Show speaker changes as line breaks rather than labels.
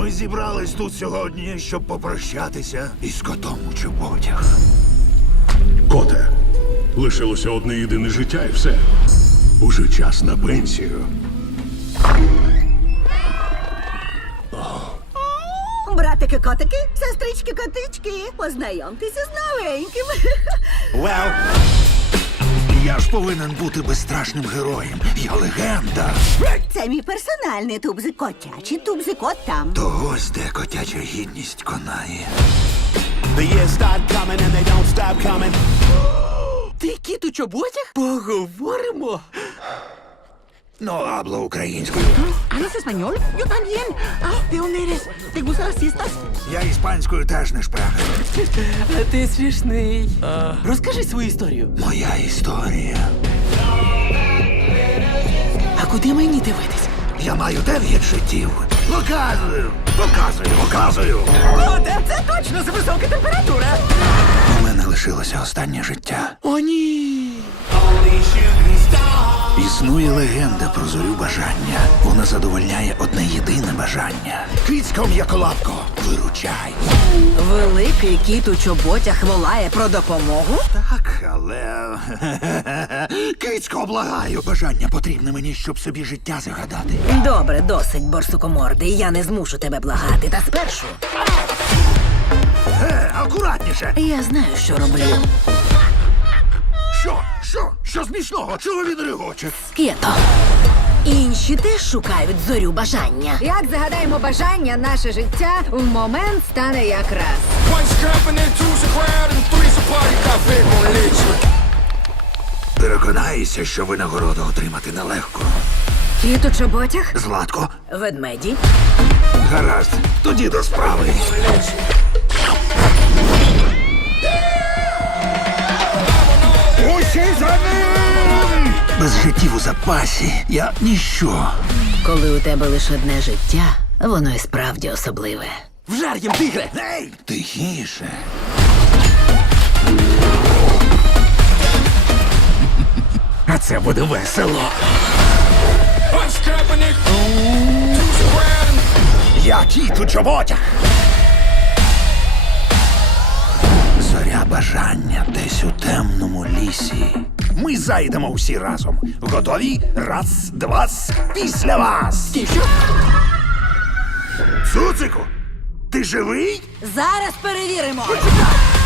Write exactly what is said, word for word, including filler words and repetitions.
Ми зібрались тут сьогодні, щоб попрощатися із котом у чоботях.
Коте, лишилося одне єдине життя і все. Уже час на пенсію.
Братики-котики, сестрички-котички, познайомтеся з новеньким.
Well, я ж повинен бути безстрашним героєм. Я легенда.
Це мій персональний тубзик, котячий тубзик-кот там.
То ось де котяча гідність конає.
The years start coming and they don't stop coming.
Ти кіт у чоботях? Поговоримо.
Ну, абло українською.
¿Hablas español? Yo también. Ah, ¿de dónde eres? ¿Te gustan las fiestas?
Я іспанською теж не шпрага.
Ти смішний. Розкажи свою історію.
Моя історія.
А куди мені дивитись?
Я маю дев'ять життів. Показую, показую, показую.
Коте, це точно за висока температура.
У мене лишилося останнє життя.
О, ні.
Існує легенда про зорю бажання. Вона задовольняє одне єдине бажання. Кицько м'яколапко, виручай.
Великий кіт у чоботях волає про допомогу?
Так, але... Кицько, благаю. Бажання потрібне мені, щоб собі життя загадати.
Добре, досить, борсукомордий. Я не змушу тебе благати. Та спершу
Е, акуратніше.
я знаю, що роблю.
Що? Що? Що смішного? Чого він регоче?
К'єто. Інші теж шукають зорю бажання.
Як загадаємо бажання, наше життя в момент стане якраз.
One's company, two's a crowd, and three's a party. Cafe gonna let you.
Переконаюся, що винагороду отримати нелегко.
Кіт у чоботях?
Златко?
Ведмеді.
Гаразд, тоді до справи. Усі за ним! Без життів у запасі я ніщо.
Коли у тебе лише одне життя, воно і справді особливе.
Вжар їм, тигре.
Ей, тихіше. А це буде весело.
One's company, two's a crowd, and
Я кіт у чоботях. Зоря бажання десь у темному лісі. Ми зайдемо всі разом. Готові? Раз, два, після вас.
Ти що?
Цуцику, ти живий?
Зараз перевіримо.